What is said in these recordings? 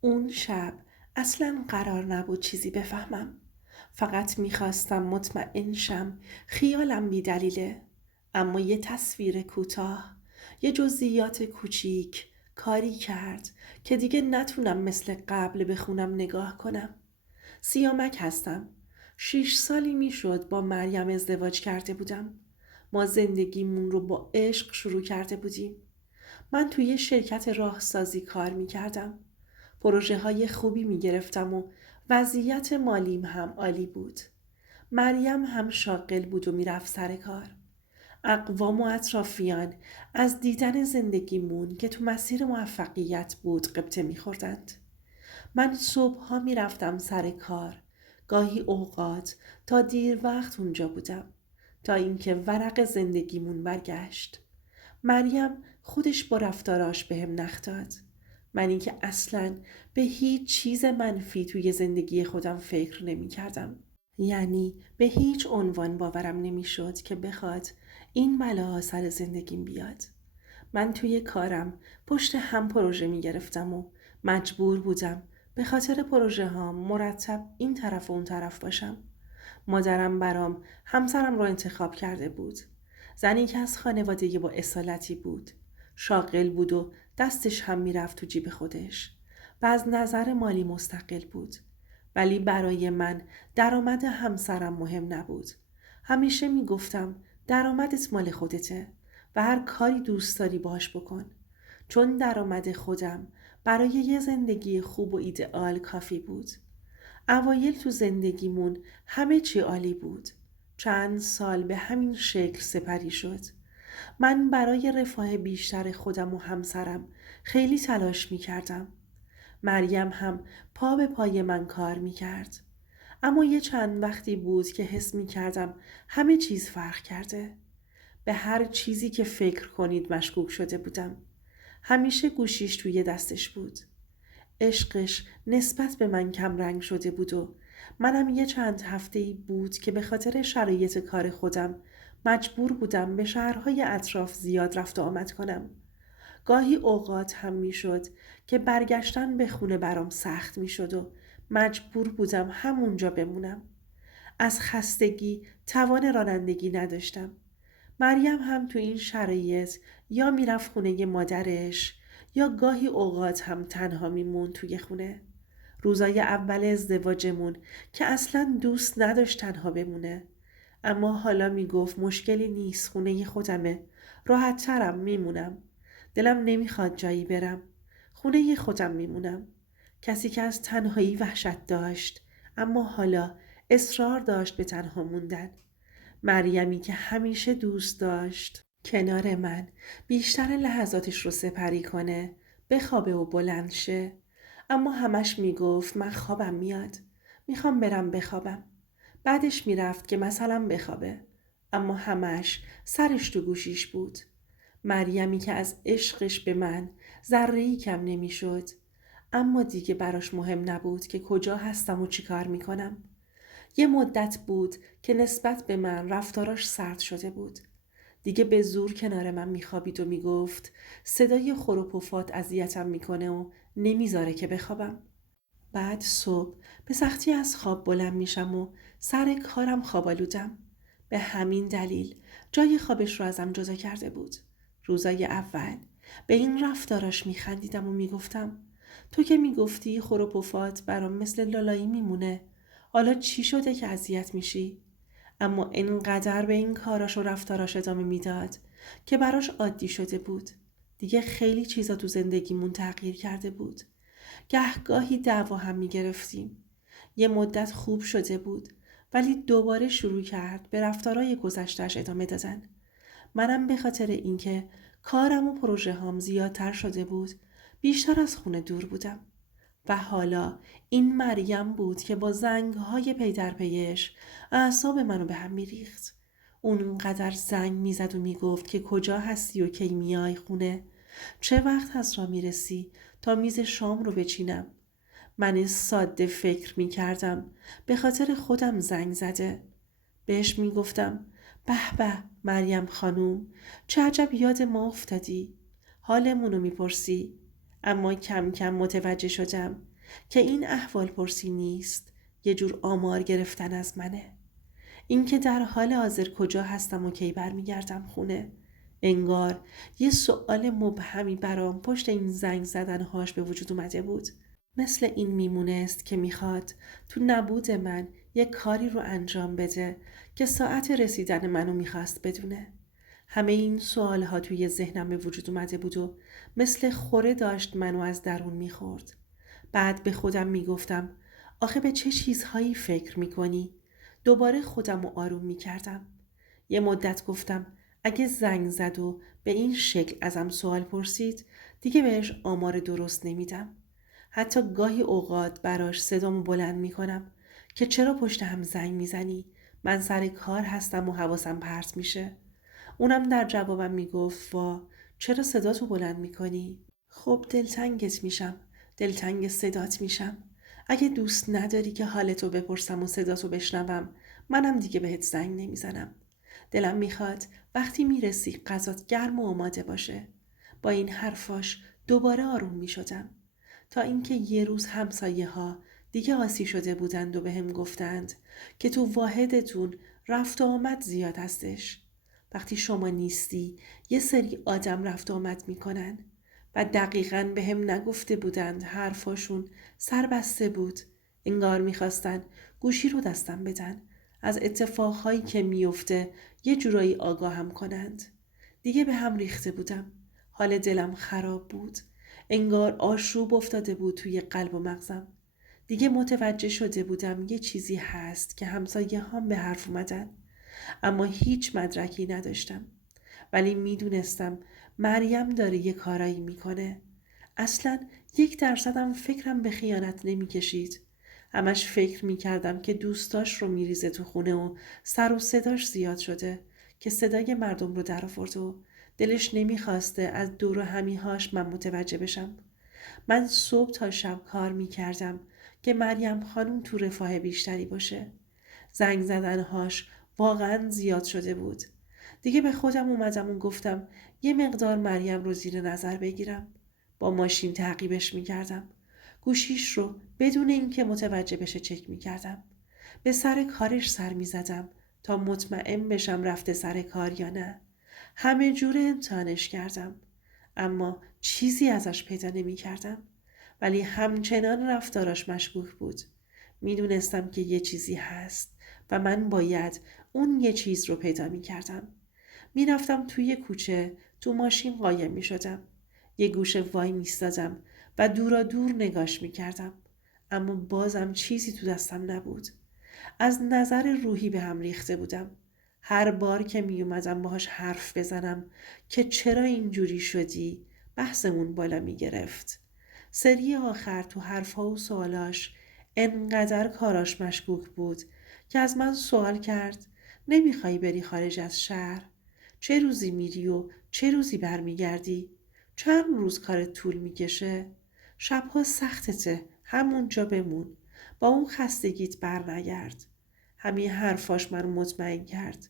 اون شب اصلا قرار نبود چیزی بفهمم. فقط میخواستم مطمئن شم خیالم بی دلیله. اما یه تصویر کوتاه، یه جزئیات کوچیک کاری کرد که دیگه نتونم مثل قبل بخونم نگاه کنم. سیامک هستم. 6 سالی میشد با مریم ازدواج کرده بودم. ما زندگیمون رو با عشق شروع کرده بودیم. من توی شرکت راهسازی کار میکردم. پروژه های خوبی میگرفتم و وضعیت مالیم هم عالی بود. مریم هم شاغل بود و میرفت سر کار. اقوام و اطرافیان از دیدن زندگیمون که تو مسیر موفقیت بود قبطه میخوردند. من صبحها میرفتم سر کار. گاهی اوقات تا دیر وقت اونجا بودم. تا اینکه ورق زندگیمون برگشت. مریم خودش با رفتاراش بهم نخ داد. من اینکه اصلاً به هیچ چیز منفی توی زندگی خودم فکر نمی کردم. یعنی به هیچ عنوان باورم نمی شد که بخواد این بلا سر زندگیم بیاد. من توی کارم پشت هم پروژه می گرفتم و مجبور بودم به خاطر پروژه ها مرتب این طرف و اون طرف باشم. مادرم برام همسرم رو انتخاب کرده بود. زنی که از خانواده با اصالتی بود. شاغل بود و دستش هم میرفت تو جیب خودش. و از نظر مالی مستقل بود. ولی برای من درآمد همسرم مهم نبود. همیشه میگفتم درآمدت مال خودته و هر کاری دوست داری باش بکن. چون درآمد خودم برای یه زندگی خوب و ایدئال کافی بود. اوایل تو زندگیمون همه چی عالی بود. چند سال به همین شکل سپری شد. من برای رفاه بیشتر خودم و همسرم خیلی تلاش می کردم. مریم هم پا به پای من کار می کرد. اما یه چند وقتی بود که حس می کردم همه چیز فرق کرده. به هر چیزی که فکر کنید مشکوک شده بودم. همیشه گوشیش توی دستش بود. عشقش نسبت به من کم رنگ شده بود و منم یه چند هفته‌ای بود که به خاطر شرایط کار خودم مجبور بودم به شهرهای اطراف زیاد رفت و آمد کنم. گاهی اوقات هم میشد که برگشتن به خونه برام سخت میشد و مجبور بودم همونجا بمونم. از خستگی توان رانندگی نداشتم. مریم هم تو این شرایط یا میرفت خونه مادرش یا گاهی اوقات هم تنها میمون توی خونه. روزای اول ازدواجمون که اصلا دوست نداشت تنها بمونه. اما حالا میگفت مشکلی نیست، خونه خودمه، راحت ترم، میمونم. دلم نمیخواد جایی برم. خونه خودم میمونم. کسی که از تنهایی وحشت داشت اما حالا اصرار داشت به تنها موندن. مریمی که همیشه دوست داشت کنار من بیشتر لحظاتش رو سپری کنه، بخوابه و بلند شه. اما همش میگفت من خوابم میاد، میخوام برم بخوابم. بعدش میرفت که مثلا بخوابه. اما همش سرش تو گوشیش بود. مریمی که از عشقش به من ذره‌ای کم نمیشد. اما دیگه براش مهم نبود که کجا هستم و چی کار میکنم. یه مدت بود که نسبت به من رفتاراش سرد شده بود. دیگه به زور کنار من میخوابید و میگفت صدای خور و پفات اذیتم میکنه و نمیذاره که بخوابم. بعد صبح به سختی از خواب بلند میشم و سر کارم خوابالودم. به همین دلیل جای خوابش رو ازم جدا کرده بود. روزای اول به این رفتاراش میخندیدم و میگفتم تو که میگفتی خور و پفات برام مثل لالایی میمونه، حالا چی شده که اذیت میشی؟ اما اینقدر به این کاراش و رفتاراش ادامه میداد که براش عادی شده بود. دیگه خیلی چیزا تو زندگیمون تغییر کرده بود. گهگاهی دعوا هم میگرفتیم. یه مدت خوب شده بود ولی دوباره شروع کرد به رفتارای گذشته‌اش ادامه دادن. منم به خاطر اینکه کارم و پروژه هام زیادتر شده بود بیشتر از خونه دور بودم. و حالا این مریم بود که با زنگ‌های پی در پیش اعصاب منو به هم میریخت. اونقدر زنگ میزد و میگفت که کجا هستی و کی میای خونه؟ چه وقت هست را میرسی تا میز شام رو بچینم؟ من ساده فکر میکردم به خاطر خودم زنگ زده. بهش میگفتم به به مریم خانوم، چه عجب یاد ما افتادی؟ حالمونو میپرسی؟ اما کم کم متوجه شدم که این احوال پرسی نیست، یه جور آمار گرفتن از منه. اینکه در حال حاضر کجا هستم و کی برمیگردم خونه. انگار یه سوال مبهمی برام پشت این زنگ زدنهاش به وجود اومده بود. مثل این میمونست که میخواد تو نبود من یه کاری رو انجام بده که ساعت رسیدن منو میخواست بدونه. همه این سوالها توی ذهنم به وجود اومده بود و مثل خوره داشت منو از درون میخورد. بعد به خودم میگفتم آخه به چه چیزهایی فکر میکنی؟ دوباره خودم رو آروم میکردم. یه مدت گفتم اگه زنگ زد و به این شکل ازم سوال پرسید دیگه بهش آمار درست نمیدم. حتی گاهی اوقات براش صدامو بلند میکنم که چرا پشت هم زنگ میزنی؟ من سر کار هستم و حواسم پرت میشه. اونم در جوابم میگفت وا چرا صداتو بلند میکنی؟ خب دلتنگت میشم، دلتنگ صدات میشم. اگه دوست نداری که حالتو بپرسم و صداتو بشنوم منم دیگه بهت زنگ نمیزنم. دلم میخواد وقتی میرسی غذات گرم و آماده باشه. با این حرفاش دوباره آروم میشدم تا اینکه یه روز همسایه ها دیگه آسی شده بودند و بهم گفتند که تو واحدتون رفت و آمد زیاد هستش. وقتی شما نیستی یه سری آدم رفت و آمد میکنن و دقیقاً به هم نگفته بودند. حرفاشون سر بسته بود. انگار میخواستن گوشی رو دستم بدن. از اتفاقهایی که میفته یه جورایی آگاهم کنند. دیگه به هم ریخته بودم. حال دلم خراب بود. انگار آشوب افتاده بود توی قلب و مغزم. دیگه متوجه شده بودم یه چیزی هست که همسایه هم به حرف اومدن. اما هیچ مدرکی نداشتم. ولی میدونستم مریم داره یه کارایی میکنه. اصلا 1% فکرم به خیانت نمیکشید. همش فکر میکردم که دوستاش رو میریزه تو خونه و سر و صداش زیاد شده که صدای مردم رو در آورد و دلش نمیخواسته از دور و همیهاش من متوجه بشم. من صبح تا شب کار میکردم که مریم خانم تو رفاه بیشتری باشه. زنگ زدنهاش واقعا زیاد شده بود. دیگه به خودم اومدم و گفتم یه مقدار مریم رو زیر نظر بگیرم. با ماشین تعقیبش میکردم. گوشیش رو بدون اینکه متوجه بشه چک میکردم. به سر کارش سر میزدم تا مطمئن بشم رفته سر کار یا نه. همه جوره امتحانش کردم. اما چیزی ازش پیدا نمیکردم. ولی همچنان رفتاراش مشکوک بود. میدونستم که یه چیزی هست و من باید اون یه چیز رو پیدا میکردم. میرفتم توی کوچه تو ماشین قایم میشدم. یه گوشه وای میستادم و دورا دور نگاش میکردم. اما بازم چیزی تو دستم نبود. از نظر روحی به هم ریخته بودم. هر بار که میومدم باهاش حرف بزنم که چرا اینجوری شدی بحثمون بالا میگرفت. سری آخر تو حرفها و سوالاش انقدر کاراش مشکوک بود که از من سوال کرد نمیخوای بری خارج از شهر؟ چه روزی میری و چه روزی برمیگردی؟ چند روز کارت طول میکشه؟ شبها سختته، همونجا بمون. با اون خستگیت برنگرد. همین حرفاش من مطمئن کرد.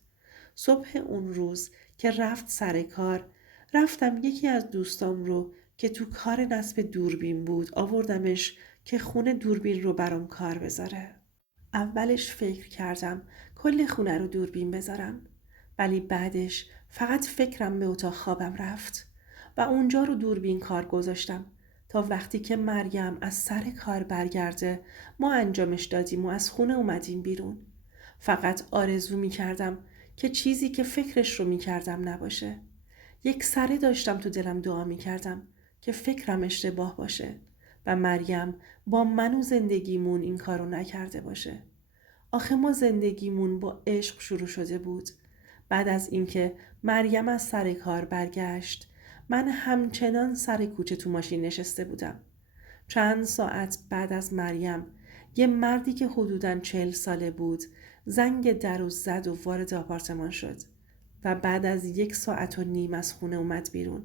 صبح اون روز که رفت سر کار رفتم یکی از دوستام رو که تو کار نصب دوربین بود آوردمش که خونه دوربین رو برام کار بذاره. اولش فکر کردم کل خونه رو دوربین بذارم. ولی بعدش فقط فکرم به اتاق خوابم رفت و اونجا رو دوربین کار گذاشتم تا وقتی که مریم از سر کار برگرده ما انجامش دادیم و از خونه اومدیم بیرون. فقط آرزو می کردم که چیزی که فکرش رو می کردم نباشه. یک سره داشتم تو دلم دعا می کردم که فکرم اشتباه باشه و مریم با من و زندگیمون این کارو نکرده باشه. آخه ما زندگیمون با عشق شروع شده بود. بعد از اینکه مریم از سر کار برگشت من همچنان سر کوچه تو ماشین نشسته بودم. چند ساعت بعد از مریم یه مردی که حدوداً 40 ساله بود زنگ در و زد و وارد آپارتمان شد و بعد از 1.5 ساعت از خونه اومد بیرون.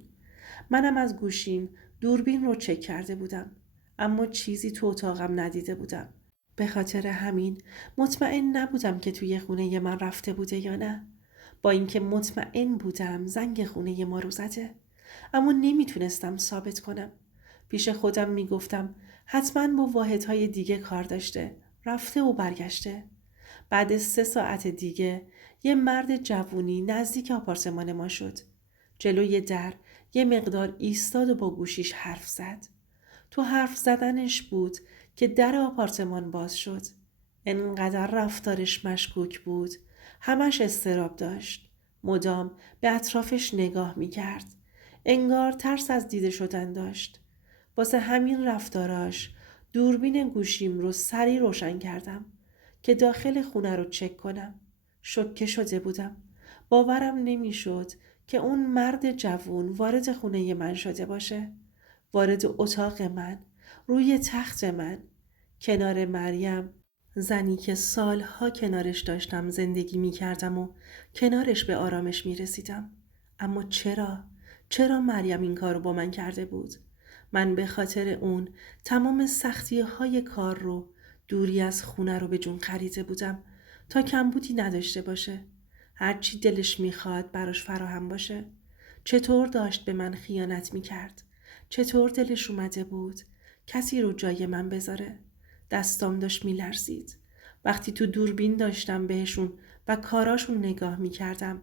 منم از گوشیم دوربین رو چک کرده بودم اما چیزی تو اتاقم ندیده بودم. به خاطر همین مطمئن نبودم که توی خونه من رفته بوده یا نه. با اینکه مطمئن بودم زنگ خونه ما رو زده اما نمیتونستم ثابت کنم. پیش خودم میگفتم حتما با واحدهای دیگه کار داشته. رفته و برگشته. بعد 3 ساعت دیگه یه مرد جوونی نزدیک آپارتمان ما شد. جلوی در یه مقدار ایستاد و با گوشیش حرف زد. تو حرف زدنش بود که در آپارتمان باز شد. انقدر رفتارش مشکوک بود. همش اضطراب داشت. مدام به اطرافش نگاه میکرد. انگار ترس از دیده شدن داشت. واسه همین رفتاراش دوربین گوشیم رو سریع روشن کردم که داخل خونه رو چک کنم. شوکه شده بودم. باورم نمیشد که اون مرد جوون وارد خونه من شده باشه. وارد اتاق من، روی تخت من، کنار مریم، زنی که سالها کنارش داشتم زندگی می کردم و کنارش به آرامش می رسیدم. اما چرا مریم این کارو با من کرده بود؟ من به خاطر اون تمام سختی های کار رو، دوری از خونه رو به جون خریده بودم تا کمبودی نداشته باشه. هرچی دلش میخواد براش فراهم باشه. چطور داشت به من خیانت میکرد؟ چطور دلش اومده بود کسی رو جای من بذاره؟ دستام داشت میلرزید. وقتی تو دوربین داشتم بهشون و کاراشون نگاه میکردم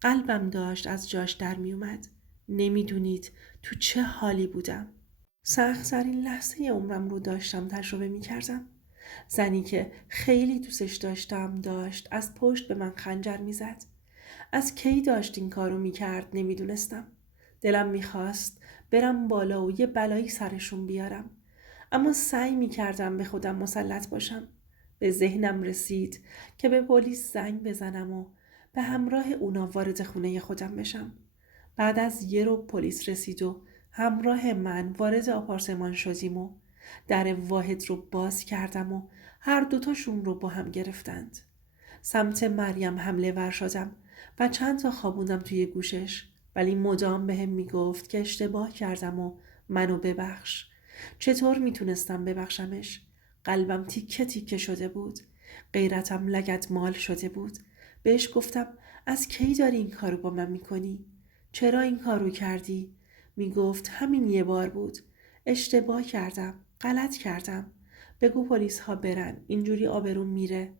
قلبم داشت از جاش در میومد. نمیدونید تو چه حالی بودم. سخت‌ترین لحظه عمرم رو داشتم تجربه میکردم. زنی که خیلی دوستش داشتم داشت از پشت به من خنجر میزد. از کی داشت این کارو میکرد نمیدونستم. دلم میخواست برم بالا و یه بلایی سرشون بیارم. اما سعی میکردم به خودم مسلط باشم. به ذهنم رسید که به پلیس زنگ بزنم و به همراه اونا وارد خونه خودم بشم. بعد از یه رو پلیس رسید و همراه من وارد آپارتمان شدیم و در واحد رو باز کردم و هر دوتاشون رو با هم گرفتند. سمت مریم حمله ور شدم و چند تا خوابوندم توی گوشش، ولی مدام بهم میگفت که اشتباه کردم و منو ببخش. چطور میتونستم ببخشمش؟ قلبم تیکه تیکه شده بود. غیرتم لگد مال شده بود. بهش گفتم از کی داری این کارو با من میکنی؟ چرا این کارو کردی؟ میگفت همین یه بار بود. اشتباه کردم. غلط کردم. بگو پلیس ها برن. اینجوری آبروم میره.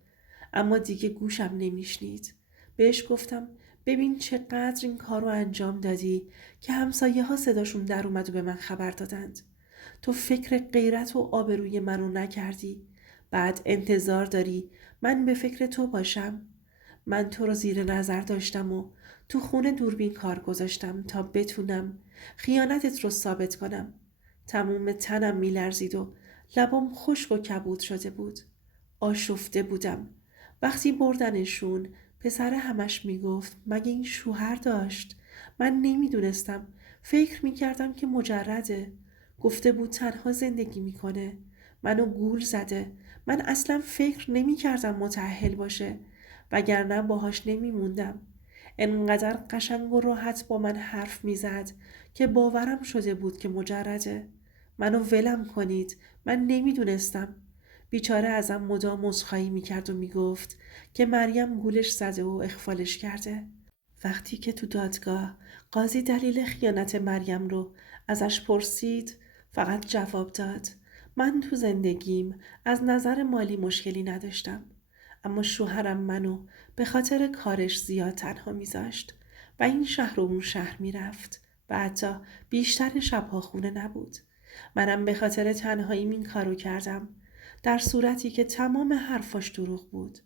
اما دیگه گوشم نمیشنید. بهش گفتم ببین چقدر این کارو انجام دادی که همسایه ها صداشون در اومد و به من خبر دادند. تو فکر غیرت و آبروی منو نکردی. بعد انتظار داری من به فکر تو باشم. من تو رو زیر نظر داشتم و تو خونه دوربین کار گذاشتم تا بتونم خیانتت رو ثابت کنم. تموم تنم میلرزید و لبام خشک و کبود شده بود. آشفته بودم. وقتی بردنشون پسر همش میگفت مگه این شوهر داشت؟ من نمیدونستم. فکر میکردم که مجرده. گفته بود تنها زندگی میکنه. منو گول زده. من اصلا فکر نمیکردم متأهل باشه. وگرنه باهاش نمیموندم. انقدر قشنگ و راحت با من حرف میزد که باورم شده بود که مجرده. منو ولم کنید. من نمیدونستم. بیچاره ازم مدام عذرخواهی میکرد و میگفت که مریم گولش زده و اخفالش کرده. وقتی که تو دادگاه قاضی دلیل خیانت مریم رو ازش پرسید فقط جواب داد من تو زندگیم از نظر مالی مشکلی نداشتم، اما شوهرم منو به خاطر کارش زیاد تنها میذاشت و این شهر و اون شهر میرفت و حتی بیشتر شبها خونه نبود. منم به خاطر تنهاییم این کارو کردم، در صورتی که تمام حرفاش دروغ بود.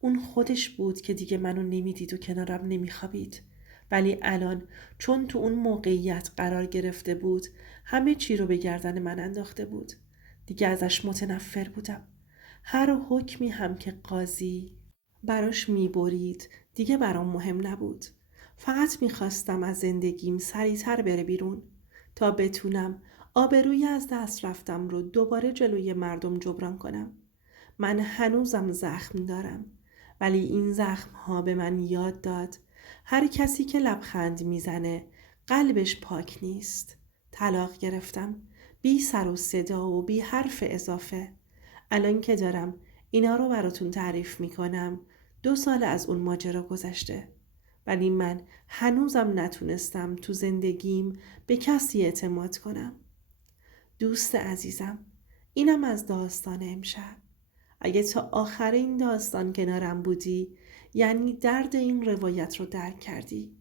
اون خودش بود که دیگه منو نمیدید و کنارم نمیخوابید. ولی الان چون تو اون موقعیت قرار گرفته بود همه چی رو به گردن من انداخته بود. دیگه ازش متنفر بودم. هر حکمی هم که قاضی براش میبرید دیگه برام مهم نبود. فقط میخواستم از زندگیم سریعتر بره بیرون تا بتونم آبروی از دست رفتم رو دوباره جلوی مردم جبران کنم. من هنوزم زخم دارم، ولی این زخم ها به من یاد داد هر کسی که لبخند میزنه قلبش پاک نیست. طلاق گرفتم، بی سر و صدا و بی حرف اضافه. الان که دارم اینا رو براتون تعریف میکنم 2 سال از اون ماجرا گذشته، ولی من هنوزم نتونستم تو زندگیم به کسی اعتماد کنم. دوست عزیزم، اینم از داستان امشب. اگه تا آخر این داستان کنارم بودی، یعنی درد این روایت رو درک کردی.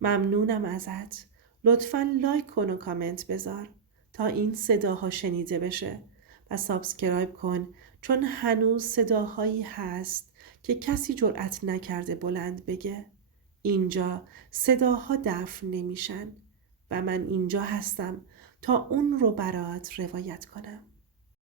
ممنونم ازت. لطفاً لایک کن و کامنت بذار تا این صداها شنیده بشه و سابسکرایب کن، چون هنوز صداهایی هست که کسی جرأت نکرده بلند بگه. اینجا صداها دفن نمیشن و من اینجا هستم تا اون رو برات روایت کنم.